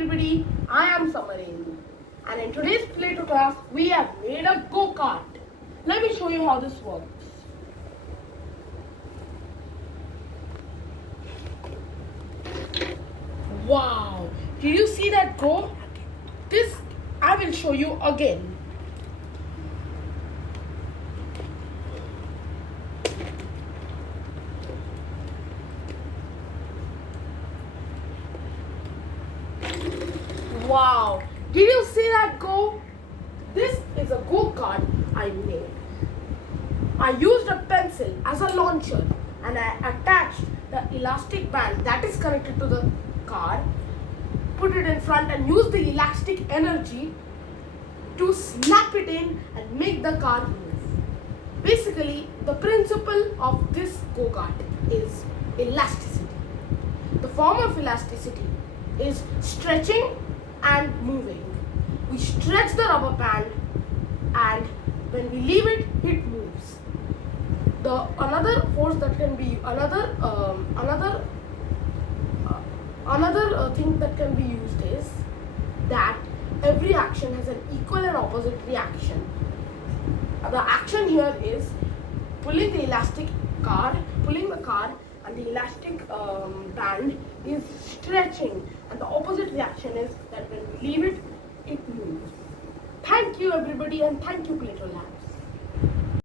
everybody, I am Samarendu, and in today's Playto class we have made a go-kart. Let me show you how this works. Wow, did you see that go? This I will show you again. Wow, did you see that go? This is a go-kart I made. I used a pencil as a launcher and I attached the elastic band that is connected to the car, put it in front and used the elastic energy to snap it in and make the car move. Basically, the principle of this go-kart is elasticity. The form of elasticity is stretching and moving. We stretch the rubber band and when we leave it, it moves. Another force that can be another thing that can be used is that every action has an equal and opposite reaction. The action here is pulling the car, and the elastic band is stretching, and the opposite reaction is that when we leave it, it moves. Thank you everybody, and thank you Playto Lab.